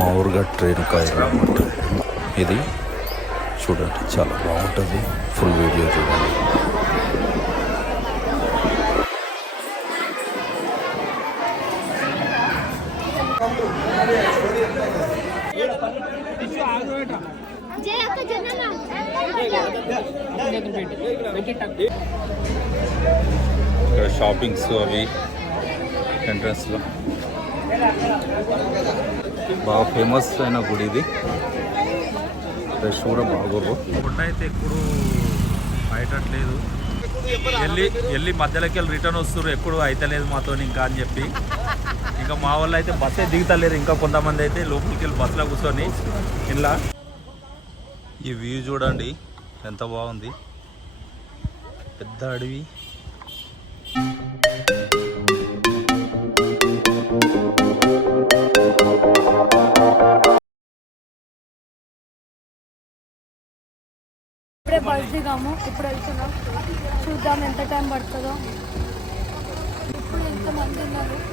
మావుర్ఘట్ Renuka Yellamma temple ఇది చూడండి, చాలా బాగుంటుంది. ఫుల్ వీడియో చూడండి. ఇక్కడ షాపింగ్స్ అవి ఎంట్రన్స్లో బాగా ఫేమస్ అయిన గుడి ఇది. రష్ కూడా బాగుర్రు. గుడ్ అయితే ఎప్పుడు బయటట్లేదు, వెళ్ళి మధ్యలోకి వెళ్ళి రిటర్న్ వస్తారు, ఎప్పుడు అయితలేదు మాతో ఇంకా అని చెప్పి. ఇంకా మా వాళ్ళు అయితే బస్సే దిగుతలేరు. ఇంకా కొంతమంది అయితే లోపలికి వెళ్ళి బస్సులో కూర్చొని ఇలా ఈ వ్యూ చూడండి ఎంత బాగుంది. పెద్ద అడవి. ఇప్పుడే బస్ దిగాము, ఇప్పుడు వెళ్తున్నాం. చూద్దాం ఎంత టైం పడుతుందో.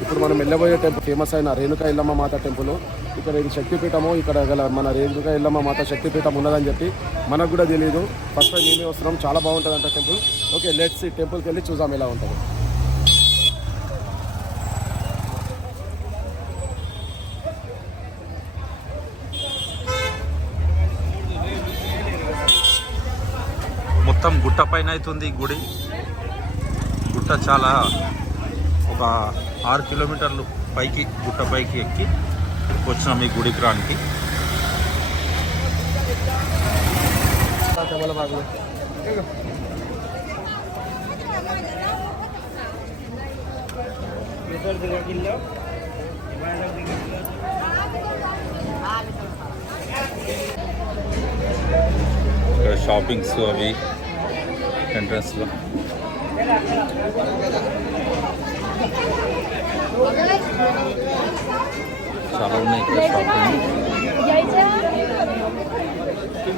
ఇప్పుడు మనం వెళ్ళబోయే టెంపుల్ ఫేమస్ అయిన రేణుకా ఎల్లమ్మ మాత టెంపుల్. ఇక్కడ ఇది శక్తిపీఠము. ఇక్కడ గల మన రేణుకా ఎల్లమ్మ మాత శక్తిపీఠం ఉన్నదని చెప్పి మనకు కూడా తెలియదు. ఫస్ట్ టైం మేమే వస్తున్నాం. చాలా బాగుంటుంది అంట టెంపుల్. ఓకే, లెట్స్ టెంపుల్కి వెళ్ళి చూద్దాం ఎలా ఉంటుంది. మొత్తం గుట్ట పైన అవుతుంది ఈ గుడి. గుట్ట చాలా ఒక 6 కిలోమీటర్లు పైకి, గుట్ట పైకి ఎక్కి వచ్చినాం ఈ గుడికి రానికి. ఇక్కడ షాపింగ్స్ అవి ఎంట్రన్స్లో చాలా ఉన్నాయి. ఇక్కడ షాపింగ్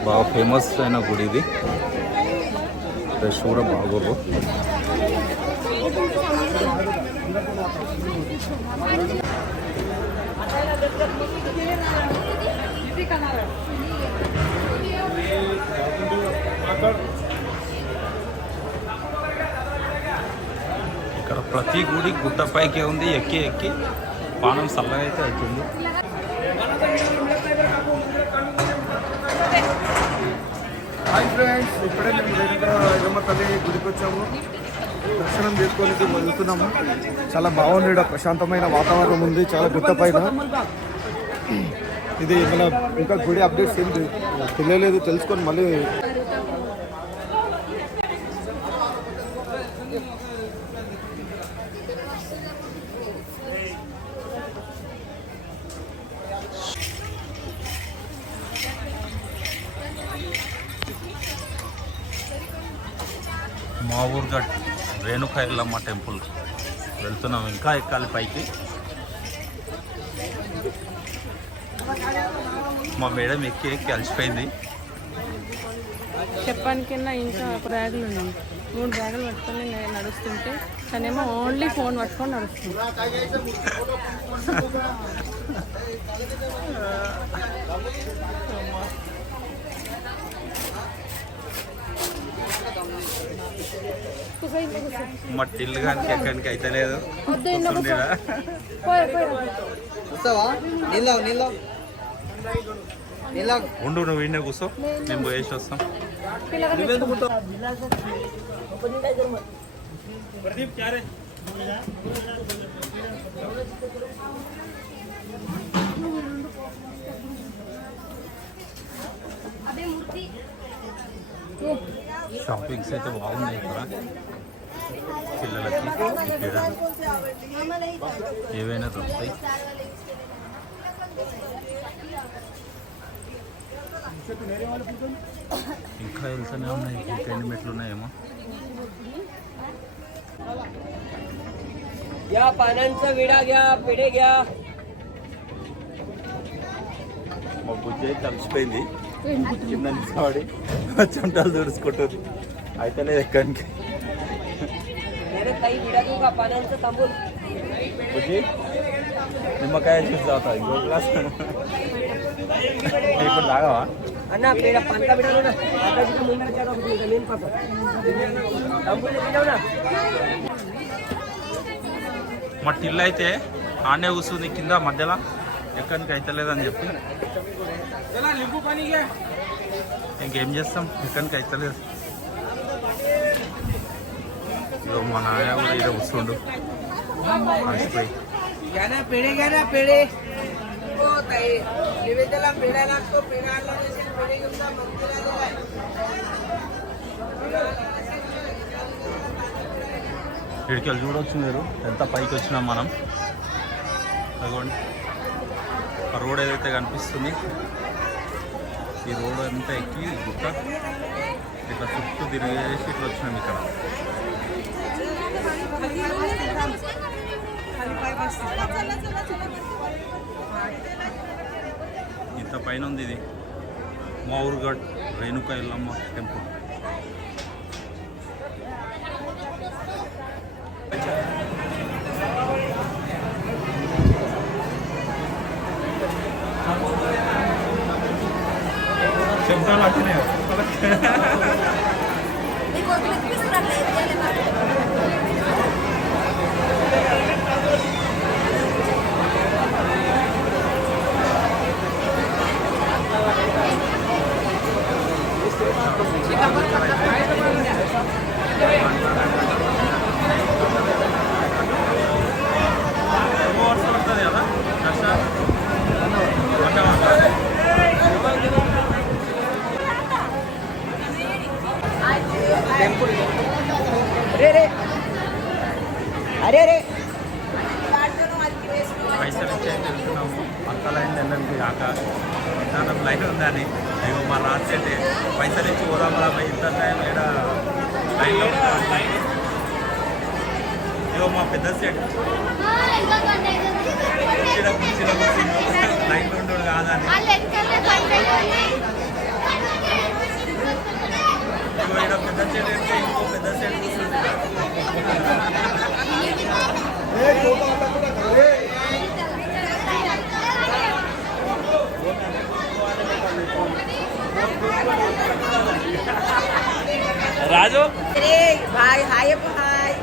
బాగా ఫేమస్ అయిన గుడి ఇది. రష్ కూడా బాగుర్రు. ఇక్కడ ప్రతి గుడి గుట్ట పైకి ఉంది. ఎక్కి ఎక్కి పానం చల్లగా అయితే అవుతుంది. హాయ్ ఫ్రెండ్స్, ఇప్పుడే మేము రేణుకా ఎల్లమ్మ తల్లి గుడికి వచ్చాము. దర్శనం చేసుకోనికి వెళ్తున్నాము. చాలా బాగుంది. ఇక్కడ ప్రశాంతమైన వాతావరణం ఉంది. చాలా గుట్ట పైన ఇది. మన ఇంకా గుడి అప్డేట్స్ ఏం తెలియలేదు, తెలుసుకొని మళ్ళీ మావుర్ఘట్ రేణుకా ఎల్లమ్మ టెంపుల్ వెళ్తున్నాం. ఇంకా ఎక్కాలి పైకి. మా మేడం ఎక్కి ఎక్కి అలసిపోయింది. చెప్పడానికన్నా ఇంకా బ్యాగులు ఉన్నాయి. 3 బ్యాగులు పట్టుకొని నడుస్తుంటే తనేమో ఓన్లీ ఫోన్ పట్టుకొని నడుస్తుంది. మా టిల్లు కానీ ఎక్కడికి అయితే లేదు. ఉండు, నువ్వు విన్నే కూర్చో, మేము పోయేసి వస్తాం. షాపింగ్స్ అయితే బాగున్నాయి ఇక్కడ. పిల్లలకి ఏవైనా దొరుకుతాయి. ఇంకా వెళ్తూనే ఉన్నాయి. ఇంకెన్ని మెట్లు ఉన్నాయేమో. మా బుజ్జి అయితే కలిసిపోయింది. కింద నిలబడి చెమటలు తుడుచుకుంటుంది. అయితే లేదు ఎక్కడికి. బుజ్జి నిమ్మకాయ జ్యూస్ తాగుతా ఇంకో గ్లాస్ ఇప్పుడు తాగవా అన్న పేడ పంట బిడ్డ ముందర నేను పాప మా టిల్లు అయితే ఆనే కూర్చుంది కింద మధ్యలో ఎక్కడికి అయితే లేదని చెప్పి ఇంకేం చేస్తాం ఎక్కడికి అయితే లేదు ఇదో మా నాన్న కూడా ఇక్కడ కూర్చుండు మర్చిపోయి पेड़े गया पेड़े ओ ताई निवेदला पेड़ा लागतो पेड़ा आणला नसेल पेड़े घेऊन जा मंदिरात दिलाय ఇక్కడికి వెళ్ళి చూడవచ్చు మీరు ఎంత పైకి వచ్చినాం మనం అదిగోండి ఆ రోడ్ ఏదైతే కనిపిస్తుంది ఈ రోడ్ అంతా ఎక్కి గుట్ట ఇట్లా చుట్టూ తిరిగేసి ఇట్లా వచ్చినాం ఇక్కడ ఇంత పైన ఉంది ఇది మావుర్గఢ్ రేణుకా ఎల్లమ్మ టెంపుల్ శబ్దాలు అట్టినాయి अरे अरे పైసలు ఇచ్చి అయితే వెళ్తున్నాము అంత లైన్ వెళ్ళడానికి కాక విధానం లైన్ ఉందని అయ్యో మా రాసేటే పైసలు ఇచ్చి పోదాం రా ఇంత టైం ఏడ లైన్లో ఇగో మా పెద్ద సెట్ లైన్లో ఉండడు కాదని ఇగో ఇక్కడ పెద్ద సెట్ అంటే ఇంకో పెద్ద సెట్ కూర్చుంది రాజు अरे भाई हाय भाई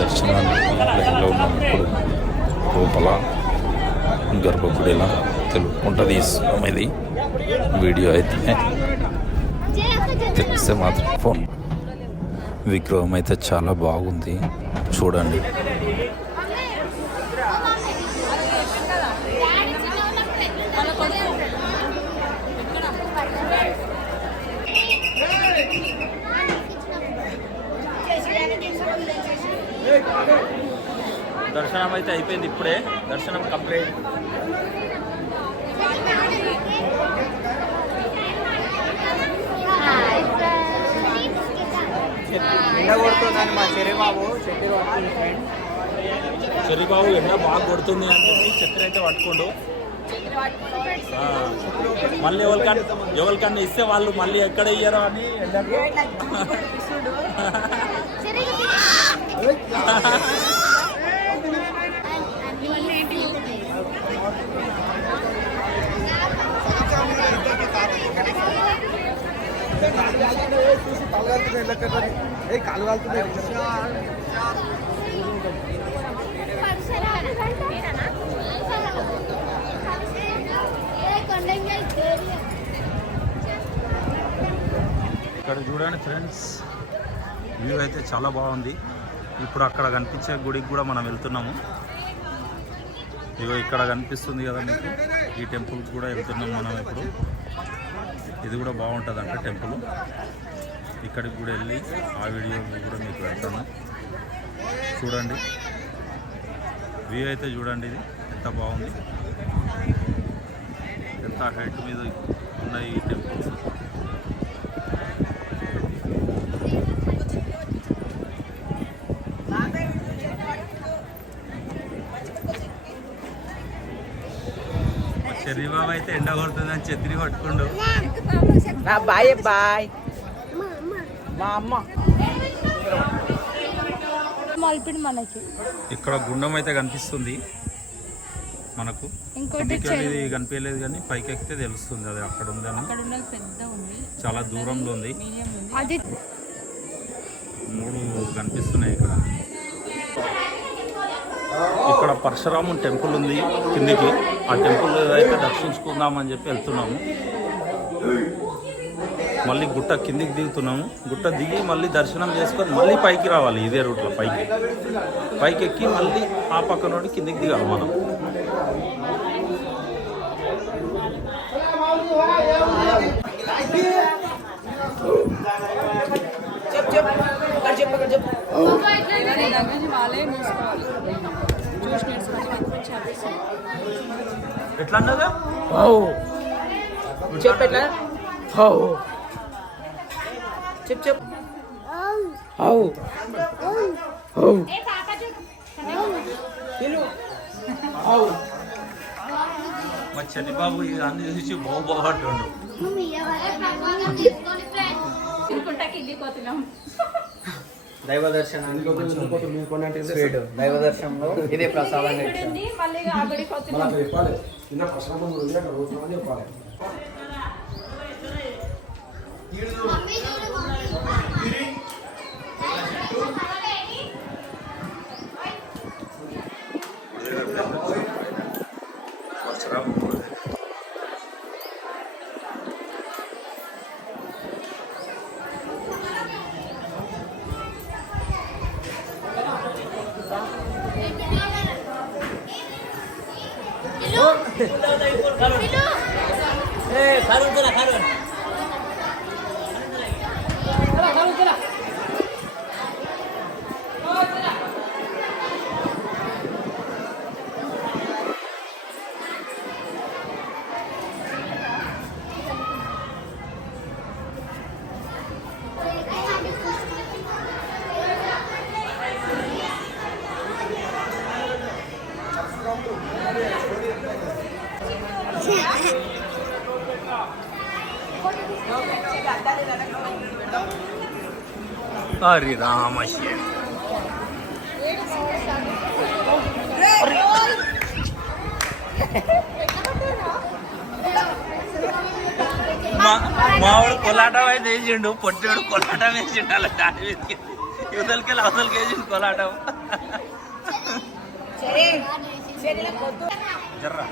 దర్శనానికి లైన్లో ఉన్నాం ఇప్పుడు లోపల గర్భగుడిలా తెలుపుకుంటుంది ఇస్తున్నాం ఇది వీడియో అయితే తెలిస్తే మాత్రం ఫోన్ విగ్రహం అయితే చాలా బాగుంది చూడండి దర్శనం అయితే అయిపోయింది ఇప్పుడే దర్శనం కంప్లీట్ ఎండ కొడుతుందని మా చెరిబాబు చెర్రిబాబు ఎండ బాగా కొడుతుంది అని చెప్పి చక్కెర అయితే పట్టుకోండు మళ్ళీ ఎవరికన్నా ఇస్తే వాళ్ళు మళ్ళీ ఎక్కడ ఇయ్యారో అని కాలు కాలుతున్నాయి ఇక్కడ చూడండి ఫ్రెండ్స్ వ్యూ అయితే చాలా బాగుంది ఇప్పుడు అక్కడ కనిపించే గుడికి కూడా మనం వెళ్తున్నాము ఇగో ఇక్కడ కనిపిస్తుంది కదా మీకు, ఈ టెంపుల్కి కూడా వెళ్తున్నాం మనం ఇప్పుడు. ఇది కూడా బాగుంటుందంట టెంపుల్. ఇక్కడికి కూడా వెళ్ళి ఆ వీడియో కూడా మీకు పెడతాను, చూడండి. వ్యూ అయితే చూడండి, ఇది ఎంత బాగుంది, ఎంత హైట్ మీద ఉన్నాయి ఈ టెంపుల్స్. శరీరం అయితే ఎండ కొడుతుందని ఛత్రి పట్టుకుండు. బాయ్ బాయ్ మా అమ్మ. ఇక్కడ గుండం అయితే కనిపిస్తుంది మనకు. కిందికి ఇది కనిపించలేదు కానీ పైకి ఎక్కితే తెలుస్తుంది అది అక్కడ ఉందని. చాలా దూరంలో ఉంది. 3 కనిపిస్తున్నాయి ఇక్కడ. ఇక్కడ పరశురాముని టెంపుల్ ఉంది కిందికి. ఆ టెంపుల్ అయితే దర్శించుకుందామని చెప్పి వెళ్తున్నాము. మళ్ళీ గుట్ట కిందికి దిగుతున్నాము. గుట్ట దిగి మళ్ళీ దర్శనం చేసుకొని మళ్ళీ పైకి రావాలి. ఇదే రూట్లో పైకి ఎక్కి మళ్ళీ ఆ పక్క నుండి కిందికి దిగాలి మనం. ఎట్లా అన్నదా చెప్పెట్లా చెప్పు మా చనిబాబు అన్ని చూసి బాగుంటుండు. దైవ దర్శనానికి దైవ దర్శనంలో ఇదే ప్రసాదంగా చెప్పాలి. చిన్న ప్రశ్న రోజు చెప్పాలి. హరి రామశ్య మావాడు కొలాటం అయితే వేసిండు. పొట్టివాడు కొలాటం వేసిండు. అలా దాని మీదకి యువతలకి అవతలకి వేసిండు కొలాటం. జర్రా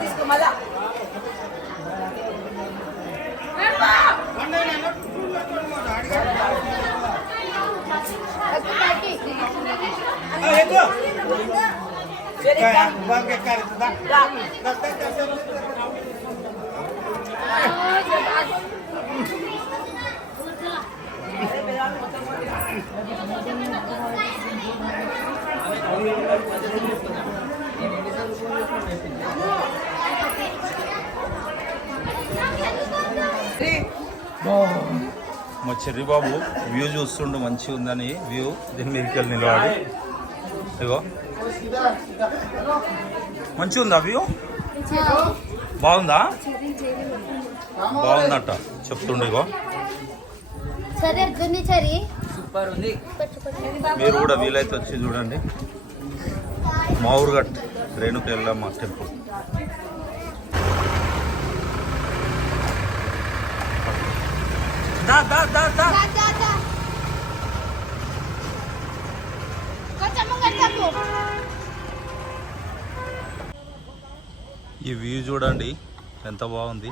తీసుకో మళ్ళా మా చెర్రిబాబు వ్యూ చూస్తుండు మంచిగా ఉందని వ్యూ. దీని మీదకి వెళ్ళి నిలబడి ఇగో మంచిగా ఉందా వ్యూ? బాగుందా? బాగుందట చెప్తుండే. ఇగో సరే అర్జున్ని చరి సూపర్ ఉంది. మీరు కూడా వీలైతే వచ్చి చూడండి. మా ఊరుగట్ రేణుక ఎల్లమ్మ టెంపుల్. దా దా దా దా. ఈ వ్యూ చూడండి ఎంత బాగుంది.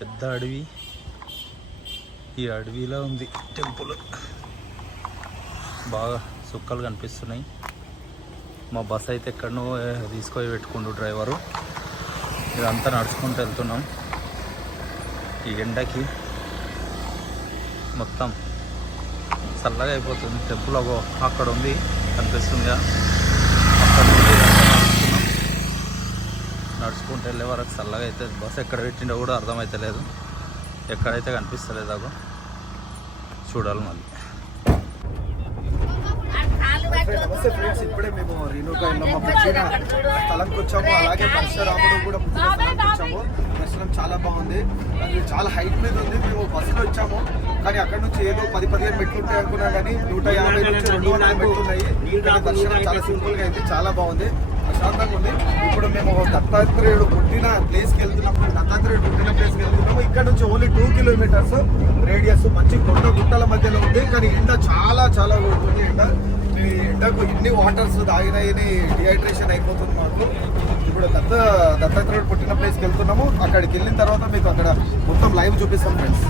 పెద్ద అడవి, ఈ అడవిలో ఉంది టెంపుల్. బాగా సుక్కలు కనిపిస్తున్నాయి. మా బస్ అయితే ఎక్కడనో తీసుకొని పెట్టుకుండు డ్రైవరు. ఇదంతా నడుచుకుంటూ వెళ్తున్నాం. ఈ ఎండకి మొత్తం చల్లగా అయిపోతుంది. టెంపుల్ అక్కడ ఉంది కనిపిస్తుందిగా. అక్కడ నుండి నడుచుకున్నాం. నడుచుకుంటూ వెళ్ళే వరకు చల్లగా అవుతుంది. బస్ ఎక్కడ పెట్టిండో కూడా అర్థమవుతలేదు. ఎక్కడైతే కనిపిస్తలేదు అగో చూడాలి మళ్ళీ. నమస్తే ఫ్రెండ్స్, ఇప్పుడే మేము రేణుక ఎల్లమ్మ పుట్టిన స్థలంకి వచ్చాము. అలాగే పరశురాముడు కూడా పుట్టిన స్థలంకి వచ్చాము. దర్శనం చాలా బాగుంది. అది చాలా హైట్ మీద ఉంది. మేము బస్సులో వచ్చాము కానీ అక్కడ నుంచి ఏదో 10-15 మెట్లు ఉంటాయి అనుకున్నాం కానీ 150 నుంచి 200 మెట్లు ఉన్నాయి. ఇక్కడ దర్శనం చాలా సింపుల్గా అయింది. చాలా బాగుంది, ప్రశాంతంగా ఉంది. ఇప్పుడు మేము దత్తాత్రేయుడు పుట్టిన ప్లేస్కి వెళ్తున్నాము. దత్తాత్రేయుడు పుట్టిన ప్లేస్కి వెళ్తున్నాము. ఇక్కడ నుంచి ఓన్లీ 2 కిలోమీటర్స్ రేడియస్. మంచి కొండ గుట్టల మధ్యలో ఉంది కానీ ఎండ చాలా చాలా ఉంటుంది. ఈ ఎండకు ఎన్ని వాటర్స్ తాగినాయని డిహైడ్రేషన్ అయిపోతుంది మాకు. ఇప్పుడు దత్తాత్రేయుడు పుట్టిన ప్లేస్కి వెళ్తున్నాము. అక్కడికి వెళ్ళిన తర్వాత మీకు అక్కడ మొత్తం లైవ్ చూపిస్తాం ఫ్రెండ్స్.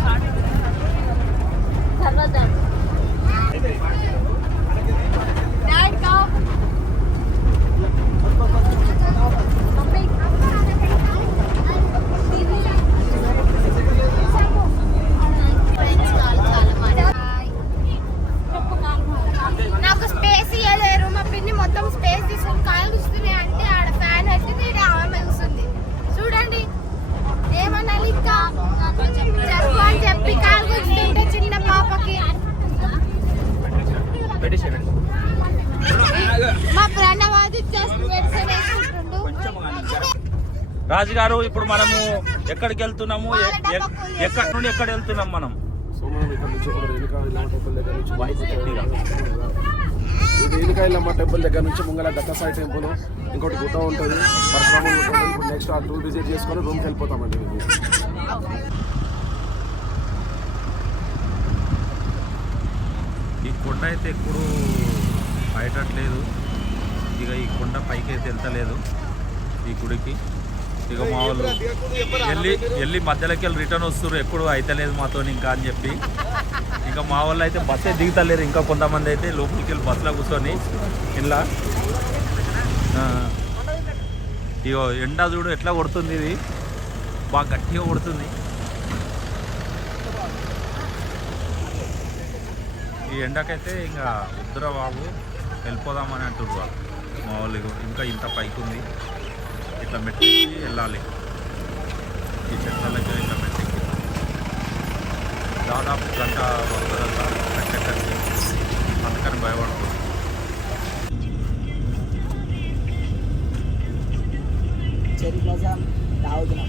నాకు స్పేస్ ఇవ్వలేరు. మా పిన్ని మొత్తం స్పేస్ తీసుకుని కాయలు కూర్చున్నాయి అంటే ఆడ ఫ్యాన్ అయితే ఆమె కూర్చుంది. చూడండి ఏమన్నా ఇంకా చెప్పు అని చెప్పి కాయలు కూర్చుంటే చిన్న పాపకి. మా ప్రణవాది మెడిసిన్ వేసుకుంటుండు. రాజుగారు ఇప్పుడు మనము ఎక్కడికి వెళ్తున్నాము? ఎక్కడి నుండి ఎక్కడ వెళ్తున్నాం మనం? రేణుక ఎల్లమ్మ టెంపుల్ దగ్గర నుంచి ముంగల దత్తసాయి టెంపుల్, ఇంకోటి గుట్ట ఉంటుంది, పరశురాముడు ఉంటుంది. ఇప్పుడు నెక్స్ట్ ఆ టూర్ విజిట్ చేసుకొని రూమ్కి వెళ్ళిపోతామండి. ఈ కొండ అయితే ఎప్పుడు బయటట్లేదు. ఇక ఈ కొండ పైకి అయితే వెళ్తలేదు ఈ గుడికి. ఇక మా వాళ్ళు వెళ్ళి మధ్యలోకి వెళ్ళి రిటర్న్ వస్తారు. ఎప్పుడు అయితలేదు మాతో ఇంకా అని చెప్పి. ఇంకా మా వాళ్ళు అయితే బస్సే దిగుతలేరు. ఇంకా కొంతమంది అయితే లోపలికి వెళ్ళి బస్సులో కూర్చొని ఇలా ఇగో ఎండ చూడు ఎట్లా కొడుతుంది. ఇది బాగా గట్టిగా కొడుతుంది. ఈ ఎండకైతే ఇంకా వద్దురా బాబు వెళ్ళిపోదామని అంటున్నారు వాళ్ళు. మా వాళ్ళు ఇంకా ఇంత పైకి ఉంది, ఇట్లా మెట్టి వెళ్ళాలి. ఈ చెట్లకి ఇట్లా మెట్టి దాదాపు గంట వస్తుందంతా మెట్టెక్కడికి. అందుకని భయపడుతుంది. చెరి మజా తాగుతున్నాం.